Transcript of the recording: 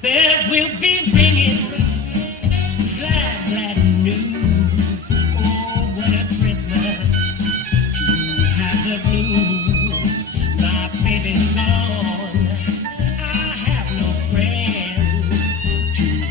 Bells will be ringing, glad, glad news. Oh, what a Christmas to have the blues.